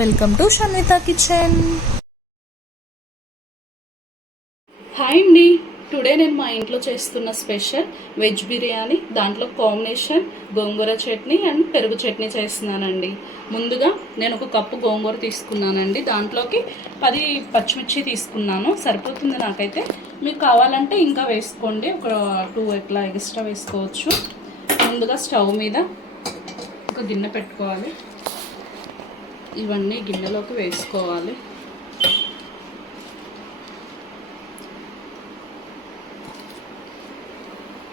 Welcome to Shanvitha kitchen. Hi అండి. Today నేను మా ఇంట్లో చేస్తున్న స్పెషల్ వెజ్ బిర్యానీ. దాంట్లో కాంబినేషన్ గోంగూర చట్నీ అండ్ పెరుగు చట్నీ చేస్తున్నానండి. ముందుగా నేను ఒక కప్పు గోంగూర తీసుకున్నానండి. దాంట్లోకి 10 పచ్చిమిర్చి తీసుకున్నాను, సరిపోతుంది నాకైతే. మీకు కావాలంటే ఇంకా వేసుకోండి, ఒక 2 ఇట్లా ఎక్స్ట్రా వేసుకోవచ్చు. ముందుగా స్టవ్ మీద ఒక గిన్నె పెట్టుకోవాలి. ఇవన్నీ గిన్నెలోకి వేసుకోవాలి.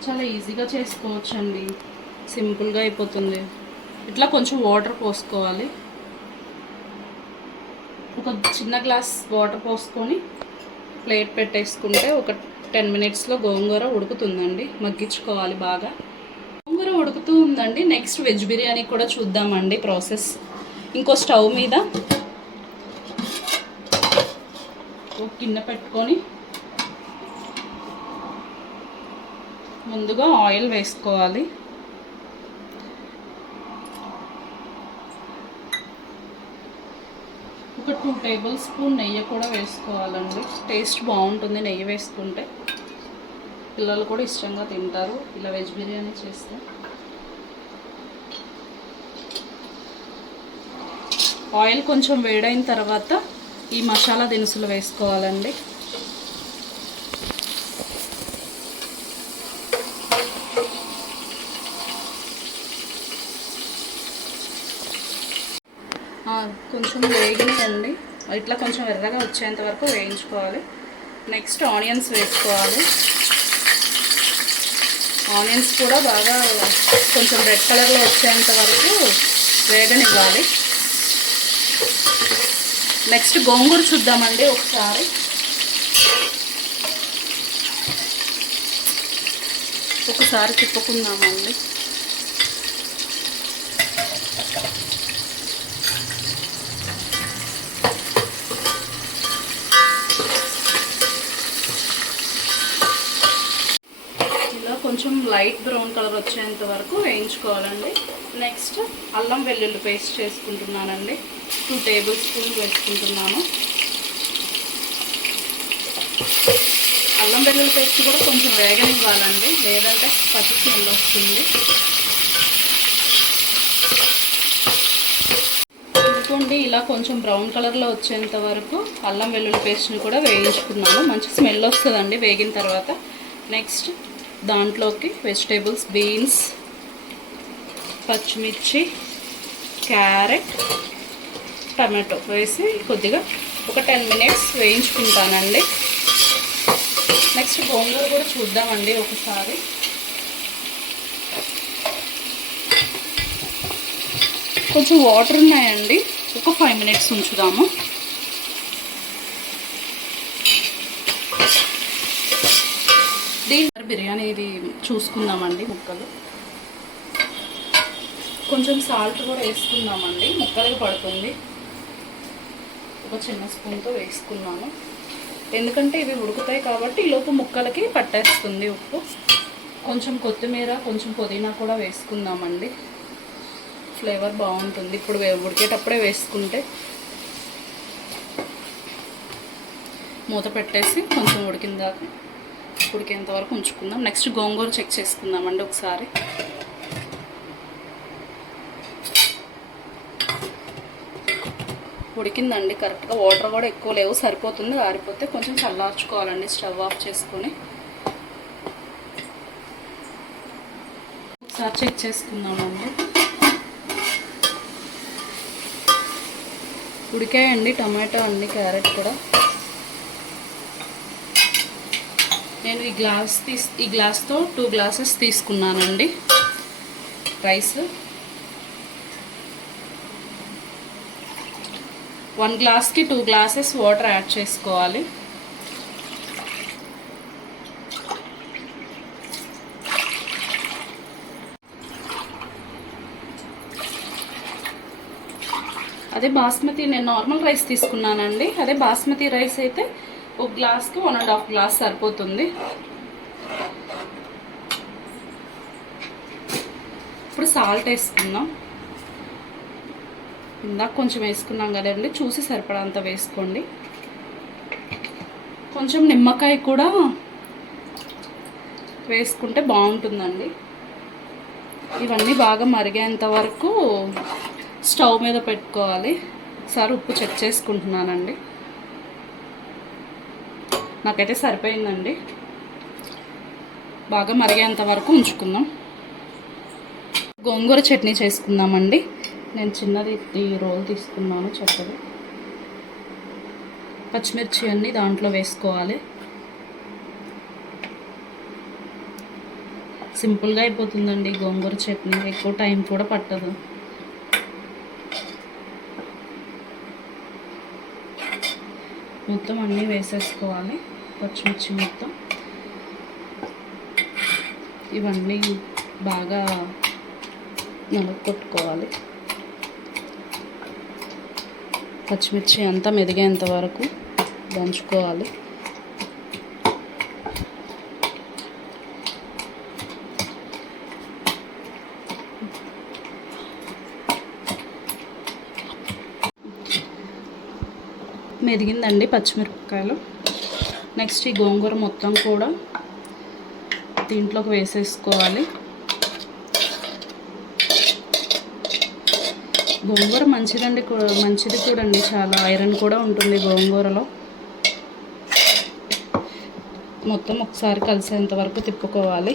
చాలా ఈజీగా చేసుకోవచ్చండి, సింపుల్గా అయిపోతుంది. ఇట్లా కొంచెం వాటర్ పోసుకోవాలి. ఒక చిన్న గ్లాస్ వాటర్ పోసుకొని ప్లేట్ పెట్టేసుకుంటే ఒక 10 మినిట్స్లో గోంగూర ఉడుకుతుందండి. మగ్గించుకోవాలి బాగా. గోంగూర ఉడుకుతూ ఉందండి. నెక్స్ట్ వెజ్ బిర్యానీ కూడా చూద్దామండి ప్రాసెస్. ఇంకో స్టవ్ మీద ఒక గిన్నె పెట్టుకొని ముందుగా ఆయిల్ వేసుకోవాలి. ఒక 2 టేబుల్ స్పూన్ నెయ్యి కూడా వేసుకోవాలండి. టేస్ట్ బాగుంటుంది నెయ్యి వేసుకుంటే. పిల్లలు కూడా ఇష్టంగా తింటారు ఇలా వెజ్ బిర్యానీ చేస్తే. ఆయిల్ కొంచెం వేడైన తర్వాత ఈ మసాలా దినుసులు వేసుకోవాలండి. కొంచెం వేగినాయండి, ఇట్లా కొంచెం ఎర్రగా వచ్చేంత వరకు వేయించుకోవాలి. నెక్స్ట్ ఆనియన్స్ వేసుకోవాలి. ఆనియన్స్ కూడా బాగా కొంచెం రెడ్ కలర్లో వచ్చేంత వరకు వేగనివ్వాలి. నెక్స్ట్ గోంగూర చూద్దామండి ఒకసారి. తిప్పుకుందామండి. కొంచెం లైట్ బ్రౌన్ కలర్ వచ్చేంత వరకు వేయించుకోవాలండి. నెక్స్ట్ అల్లం వెల్లుల్లి పేస్ట్ చేసుకుంటున్నానండి. 2 టేబుల్ స్పూన్ వేసుకుంటున్నాను. అల్లం వెల్లుల్లి పేస్ట్ కూడా కొంచెం వేగనివ్వాలండి, లేదంటే పచ్చి స్మెల్ వస్తుంది. చూడండి, ఇలా కొంచెం బ్రౌన్ కలర్లో వచ్చేంత వరకు అల్లం వెల్లుల్లి పేస్ట్ని కూడా వేయించుకున్నాను. మంచి స్మెల్ వస్తుందండి వేగిన తర్వాత. నెక్స్ట్ దాంట్లోకి వెజిటేబుల్స్, బీన్స్, పచ్చిమిర్చి, క్యారెట్, టమాటో వేసి కొద్దిగా ఒక 10 మినిట్స్ వేయించుకుంటానండి. నెక్స్ట్ గోంగూర కూడా చూద్దామండి ఒకసారి. కొంచెం వాటర్ ఉన్నాయండి, ఒక 5 మినిట్స్ ఉంచుదాము. దీని బిర్యానీ ఇది చూసుకుందామండి. ముక్కలు కొంచెం సాల్ట్ కూడా వేసుకుందామండి, ముక్కలకి పడుతుంది. ఒక చిన్న స్పూన్తో వేసుకున్నాను, ఎందుకంటే ఇవి ఉడుకుతాయి కాబట్టి ఈలోపు ముక్కలకి పట్టేస్తుంది ఉప్పు. కొంచెం కొత్తిమీర, కొంచెం పుదీనా కూడా వేసుకుందామండి, ఫ్లేవర్ బాగుంటుంది. ఇప్పుడు ఉడికేటప్పుడే వేసుకుంటే. మూత పెట్టేసి కొంచెం ఉడికేంత వరకు ఉంచుకుందాం. నెక్స్ట్ గోంగూర చెక్ చేసుకుందామండి ఒకసారి. ఉడికిందండి కరెక్ట్గా, వాటర్ కూడా ఎక్కువ లేవు, సరిపోతుంది. ఆరిపోతే కొంచెం చల్లార్చుకోవాలండి స్టవ్ ఆఫ్ చేసుకొని. ఒకసారి చెక్ చేసుకుందామండి. ఉడికాయండి టమాటో అన్ని, క్యారెట్ కూడా. నేను ఈ గ్లాస్తో 2 గ్లాసెస్ తీసుకున్నానండి రైస్. 1 గ్లాస్కి 2 గ్లాసెస్ వాటర్ యాడ్ చేసుకోవాలి. అదే బాస్మతి, నేను నార్మల్ రైస్ తీసుకున్నానండి. అదే బాస్మతి రైస్ అయితే ఒక గ్లాస్కి 1.5 గ్లాస్ సరిపోతుంది. ఇప్పుడు సాల్ట్ వేసుకుందాం. ఇందాక కొంచెం వేసుకున్నాం కదండి, చూసి సరిపడంత వేసుకోండి. కొంచెం నిమ్మకాయ కూడా వేసుకుంటే బాగుంటుందండి. ఇవన్నీ బాగా మరిగేంత వరకు స్టవ్ మీద పెట్టుకోవాలి. ఒకసారి ఉప్పు చెక్ చేసుకుంటున్నానండి. నాకైతే సరిపోయిందండి. బాగా మరిగేంత వరకు ఉంచుకుందాం. గోంగూర చట్నీ చేసుకుందామండి. నేను చిన్నది ఈ రోల్ తీసుకున్నాను చక్కగా. పచ్చిమిర్చి అన్నీ దాంట్లో వేసుకోవాలి. సింపుల్గా అయిపోతుందండి గోంగూర చట్నీ, ఎక్కువ టైం కూడా పట్టదు. మొత్తం అన్నీ వేసేసుకోవాలి. పచ్చిమిర్చి మొత్తం ఇవన్నీ బాగా నలుపుకొట్టుకోవాలి. పచ్చిమిర్చి అంతా మెదిగేంత వరకు దంచుకోవాలి. మెదిగిందండి పచ్చిమిరపకాయలు. నెక్స్ట్ ఈ గోంగూర మొత్తం కూడా దీంట్లోకి వేసేసుకోవాలి. గోంగూర మంచిది కూడా అండి, చాలా ఐరన్ కూడా ఉంటుంది గోంగూరలో. మొత్తం ఒకసారి కలిసేంత వరకు తిప్పుకోవాలి.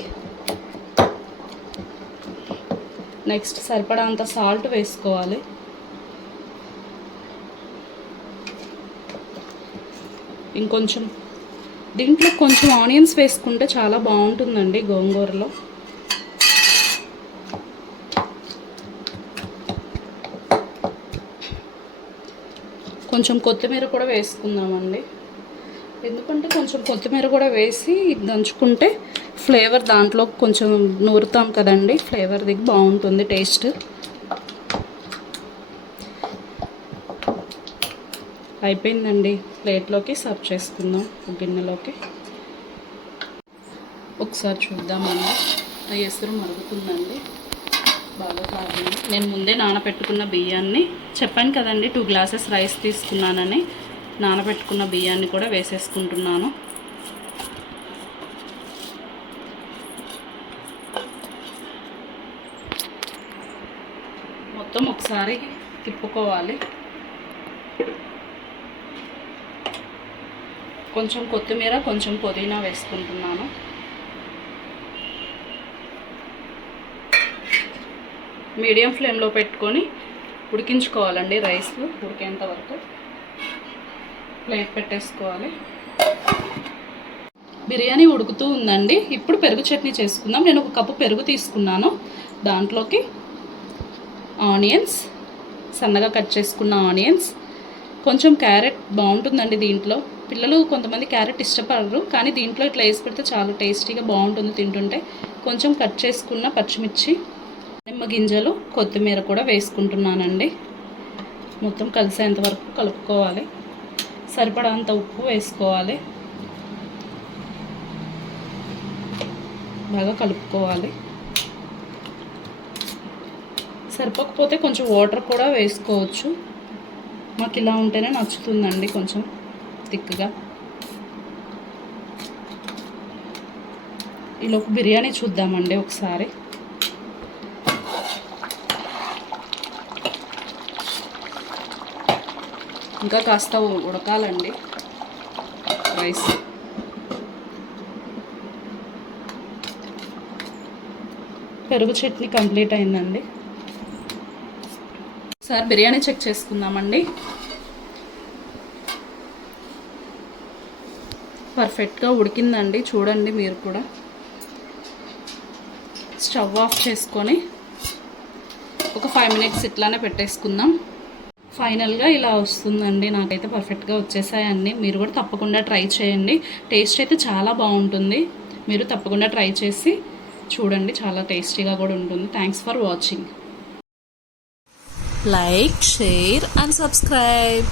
నెక్స్ట్ సరిపడా అంత సాల్ట్ వేసుకోవాలి. ఇంకొంచెం దీంట్లో కొంచెం ఆనియన్స్ వేసుకుంటే చాలా బాగుంటుందండి గోంగూరలో. కొంచెం కొత్తిమీర కూడా వేసుకుందామండి. ఎందుకంటే కొంచెం కొత్తిమీర కూడా వేసి దంచుకుంటే ఫ్లేవర్ దాంట్లో కొంచెం నూరుతాం కదండి, ఫ్లేవర్ దిగి బాగుంటుంది టేస్ట్. అయిపోయిందండి. ప్లేట్లోకి సర్వ్ చేసుకుందాం, గిన్నెలోకి. ఒకసారి చూద్దామండి. ఎసురు మరుగుతుందండి, బాగా కాగింది. నేను ముందే నానబెట్టుకున్న బియ్యాన్ని, చెప్పాను కదండి 2 గ్లాసెస్ రైస్ తీసుకున్నానని, నానబెట్టుకున్న బియ్యాన్ని కూడా వేసేసుకుంటున్నాను. మొత్తం ఒకసారి తిప్పుకోవాలి. కొంచెం కొత్తిమీర, కొంచెం పుదీనా వేసుకుంటున్నాను. మీడియం ఫ్లేమ్లో పెట్టుకొని ఉడికించుకోవాలండి. రైస్ ఉడికేంత వరకు ప్లేట్ పెట్టేసుకోవాలి. బిర్యానీ ఉడుకుతూ ఉందండి. ఇప్పుడు పెరుగు చట్నీ చేసుకుందాం. నేను 1 కప్పు పెరుగు తీసుకున్నాను. దాంట్లోకి ఆనియన్స్, సన్నగా కట్ చేసుకున్న ఆనియన్స్, కొంచెం క్యారెట్ బాగుంటుందండి దీంట్లో. పిల్లలు కొంతమంది క్యారెట్ ఇష్టపడరు, కానీ దీంట్లో ఇట్లా వేసి పెడితే చాలా టేస్టీగా బాగుంటుంది తింటుంటే. కొంచెం కట్ చేసుకున్న పచ్చిమిర్చి, నిమ్మ గింజలు, కొత్తిమీర కూడా వేసుకుంటున్నానండి. మొత్తం కలిసేంత వరకు కలుపుకోవాలి. సరిపడంత ఉప్పు వేసుకోవాలి. బాగా కలుపుకోవాలి. సరిపోకపోతే కొంచెం వాటర్ కూడా వేసుకోవచ్చు. మాకు ఇలా ఉంటేనే నచ్చుతుందండి, కొంచెం థిక్గా. ఈలోపు బిర్యానీ చూద్దామండి ఒకసారి. ఇంకా కాస్త ఉడకాలండి రైస్. పెరుగు చట్నీ కంప్లీట్ అయిందండి. ఒకసారి బిర్యానీ చెక్ చేసుకుందామండి. పర్ఫెక్ట్గా ఉడికిందండి, చూడండి మీరు కూడా. స్టవ్ ఆఫ్ చేసుకొని ఒక 5 మినిట్స్ ఇట్లానే పెట్టేసుకుందాం. ఫైనల్గా ఇలా వస్తుందండి. నాకైతే పర్ఫెక్ట్గా వచ్చేసాయి అన్నీ. మీరు కూడా తప్పకుండా ట్రై చేయండి. టేస్ట్ అయితే చాలా బాగుంటుంది. మీరు తప్పకుండా ట్రై చేసి చూడండి, చాలా టేస్టీగా కూడా ఉంటుంది. Thanks for watching. Like, share and subscribe.